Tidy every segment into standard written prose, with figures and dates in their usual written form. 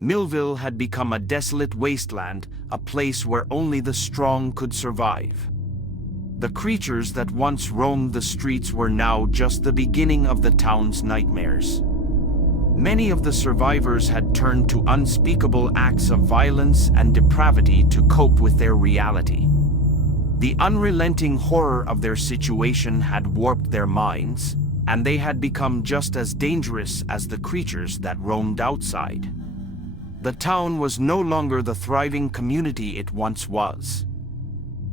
Millville had become a desolate wasteland, a place where only the strong could survive. The creatures that once roamed the streets were now just the beginning of the town's nightmares. Many of the survivors had turned to unspeakable acts of violence and depravity to cope with their reality. The unrelenting horror of their situation had warped their minds, and they had become just as dangerous as the creatures that roamed outside. The town was no longer the thriving community it once was.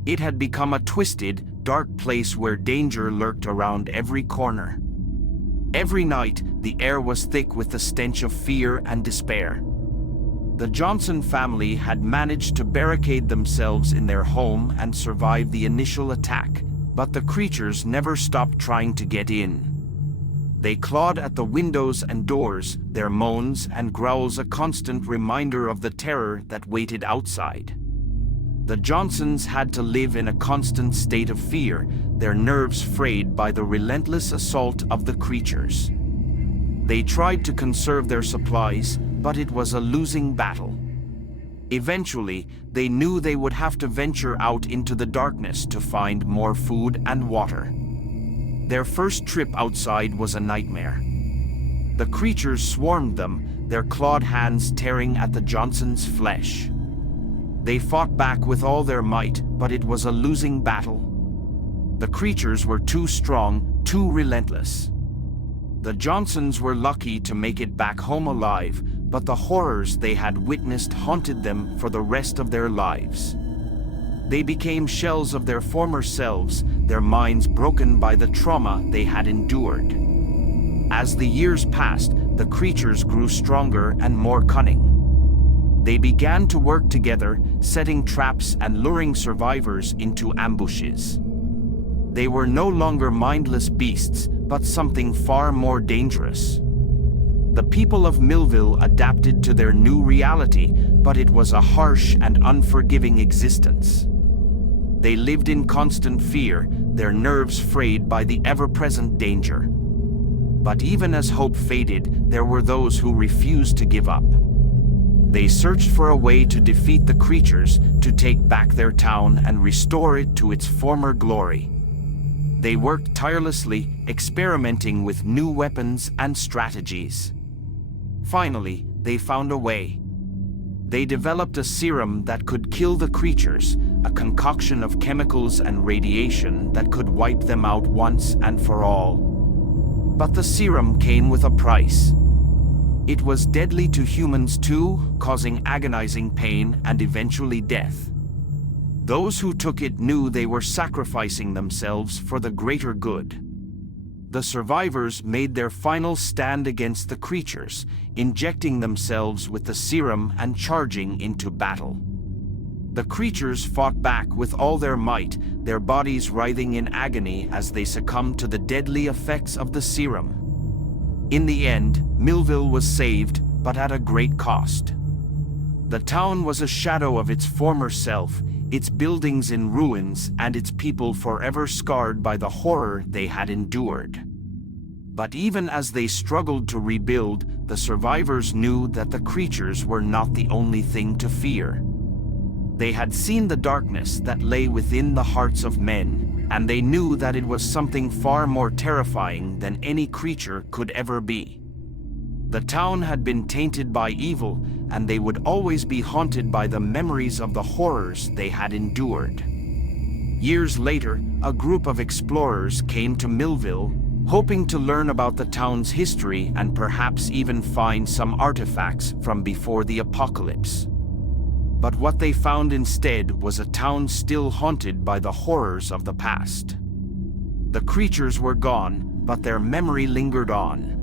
It had become a twisted, dark place where danger lurked around every corner. Every night, the air was thick with the stench of fear and despair. The Johnson family had managed to barricade themselves in their home and survive the initial attack, but the creatures never stopped trying to get in. They clawed at the windows and doors, their moans and growls a constant reminder of the terror that waited outside. The Johnsons had to live in a constant state of fear, their nerves frayed by the relentless assault of the creatures. They tried to conserve their supplies, but it was a losing battle. Eventually, they knew they would have to venture out into the darkness to find more food and water. Their first trip outside was a nightmare. The creatures swarmed them, their clawed hands tearing at the Johnsons' flesh. They fought back with all their might, but it was a losing battle. The creatures were too strong, too relentless. The Johnsons were lucky to make it back home alive, but the horrors they had witnessed haunted them for the rest of their lives. They became shells of their former selves, their minds broken by the trauma they had endured. As the years passed, the creatures grew stronger and more cunning. They began to work together, setting traps and luring survivors into ambushes. They were no longer mindless beasts, but something far more dangerous. The people of Millville adapted to their new reality, but it was a harsh and unforgiving existence. They lived in constant fear, their nerves frayed by the ever-present danger. But even as hope faded, there were those who refused to give up. They searched for a way to defeat the creatures, to take back their town and restore it to its former glory. They worked tirelessly, experimenting with new weapons and strategies. Finally, they found a way. They developed a serum that could kill the creatures, a concoction of chemicals and radiation that could wipe them out once and for all. But the serum came with a price. It was deadly to humans too, causing agonizing pain and eventually death. Those who took it knew they were sacrificing themselves for the greater good. The survivors made their final stand against the creatures, injecting themselves with the serum and charging into battle. The creatures fought back with all their might, their bodies writhing in agony as they succumbed to the deadly effects of the serum. In the end, Millville was saved, but at a great cost. The town was a shadow of its former self, its buildings in ruins and its people forever scarred by the horror they had endured. But even as they struggled to rebuild, the survivors knew that the creatures were not the only thing to fear. They had seen the darkness that lay within the hearts of men, and they knew that it was something far more terrifying than any creature could ever be. The town had been tainted by evil, and they would always be haunted by the memories of the horrors they had endured. Years later, a group of explorers came to Millville, hoping to learn about the town's history and perhaps even find some artifacts from before the apocalypse. But what they found instead was a town still haunted by the horrors of the past. The creatures were gone, but their memory lingered on.